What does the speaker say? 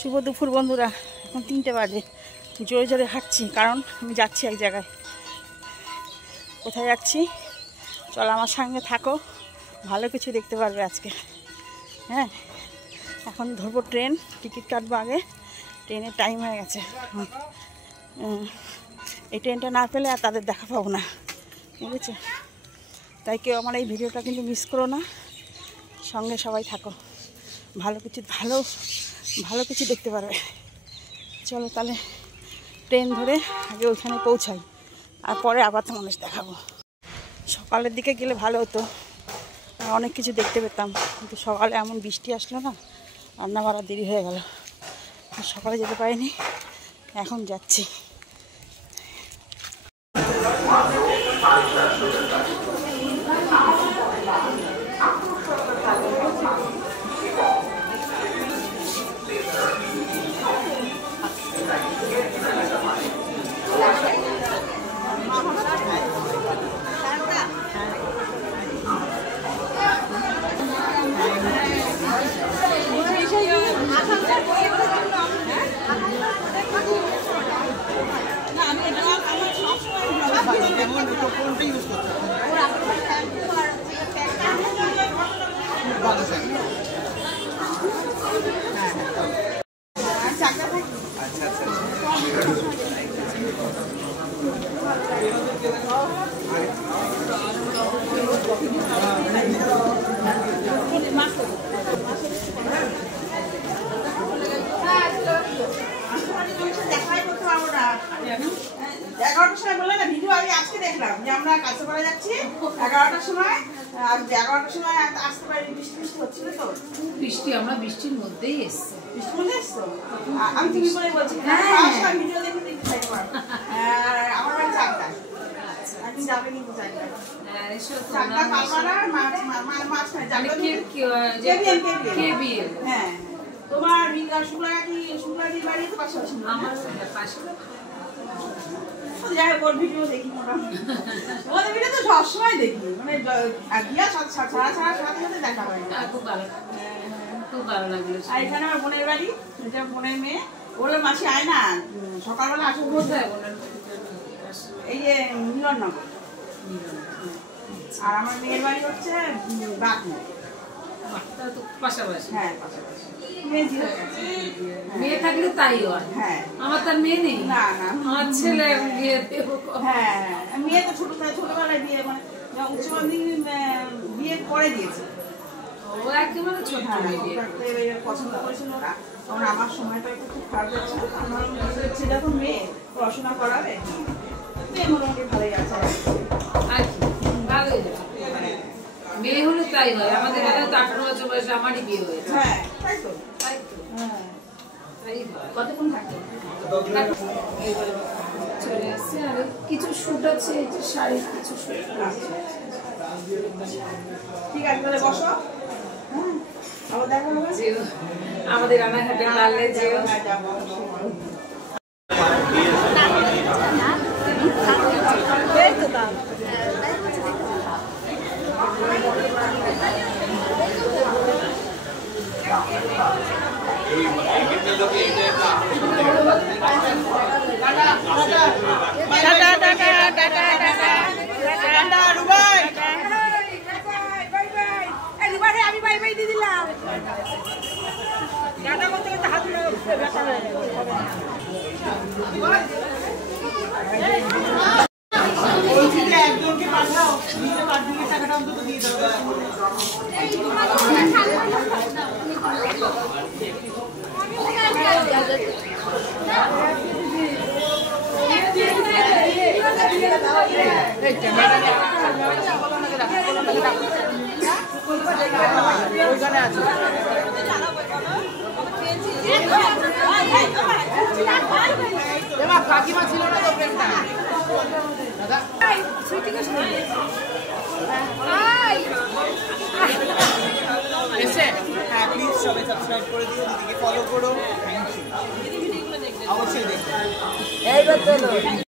শুভ দুপুর বন্ধুরা, এখন 3টে বাজে। জোরে জোরে হাঁটছি কারণ আমি যাচ্ছি এক জায়গায়। কোথায় যাচ্ছি চলো আমার সঙ্গে থাকো, ভালো কিছু দেখতে পারবে আজকে। হ্যাঁ, এখন ধরবো ট্রেন, টিকিট কাটবো আগে। ট্রেনের টাইম হয়ে গেছে। এই ট্রেনটা না পেলে আর তাদের দেখা পাবো না, বুঝেছো? তাই কেউ আমার এই ভিডিওটা কিন্তু মিস করো না, সঙ্গে সবাই থাকো, ভালো কিছু দেখতে পারবে। চলো তাহলে ট্রেন ধরে আগে ওইখানে পৌঁছাই, আর পরে আবার তো মানুষ দেখাবো। সকালের দিকে গেলে ভালো হতো, অনেক কিছু দেখতে পেতাম, কিন্তু সকালে এমন বৃষ্টি আসলো না, রান্না বাড়া দেরি হয়ে গেল। সকালে যেতে পারিনি, এখন যাচ্ছি। বললে না ভিডিও আমি আজকে দেখলাম যে আমরা কাঁচাপাড়া যাচ্ছি 11টার সময়, আর 11টার সময় আসতে পারি। বৃষ্টি হচ্ছিল তো, বৃষ্টি, আমরা বৃষ্টির মধ্যেই এসছি। বৃষ্টির মধ্যে এসছো? আমি তুমি করে বলছি ভিডিও দেখে দেখতে চাই। আমার বাড়ি চাকদা, আপনি যাবেন কিন্তু চাকদা। চাকদা পালমারা মাছ খায়। হ্যাঁ, তোমার শুক্লাগির বাড়ি তো পাশাপাশি। আমার পাশে ভিডিও দেখি, মোটামুটি ওদের ভিডিও তো সবসময় দেখি, মানে সাথে দেখা হয়। খুব ভালো লাগলো। আর এখানে আমার বোনের বাড়ি, এটা বোনের মেয়ে, ওর মাসি আয় না সকালবেলা আসে বলতে। এই যে মিলননগর। আর আমার মেয়ের বাড়ি হচ্ছে বাঁকমোড়, পাশাপাশি। হ্যাঁ পাশাপাশি। মেয়ে থাকলে তাই হয়। হ্যাঁ, আমার তার মেয়ে নেই। না না, আমার ছেলে বিয়ে দেবো। হ্যাঁ, মেয়ে তো ছোটবেলায় বিয়ে, মানে উচ্চ মাধ্যমিক বিয়ে করে দিয়েছে। ও একেবারে ছোট মেয়ে, পছন্দ করেছিল ওরা। কারণ আমার সময়টা একটু খুব খারাপ যাচ্ছে, আমার ছেলে এখন মেয়ে পড়াশোনা করাবে, মেয়ে মোটামুটি ভালোই আছে আর কি, ভালোই আছে। মেয়ে হলে তাই হয়। আমাদের বেলায় তো 18 বছর বয়সে আমারই বিয়ে হয়েছে। হ্যাঁ, তাই তো। হ্যাঁ, কতক্ষণ থাকে? চলে আসছে। আর কিছু শুট আছে, এই যে শাড়ির কিছু শুট। ঠিক আছে, তাহলে বসো। আবার দেখা হবে। আমাদের রানাঘাটে লালে যেও। আমি বাই বাই দিয়ে দিলাম। টাটা করতে করতে হাত ব্যথা হয়ে যাবে। একজনকে পাঠাও, নিজে পাঠিয়ে টাকাটা অন্তত দিয়ে দেবো। কাকিমা ছিল না তো প্রেমটা এসে। হ্যাঁ, প্লিজ সবাই সাবস্ক্রাইব করে দিও, দিদিকে ফলো করো। অবশ্যই দেখো।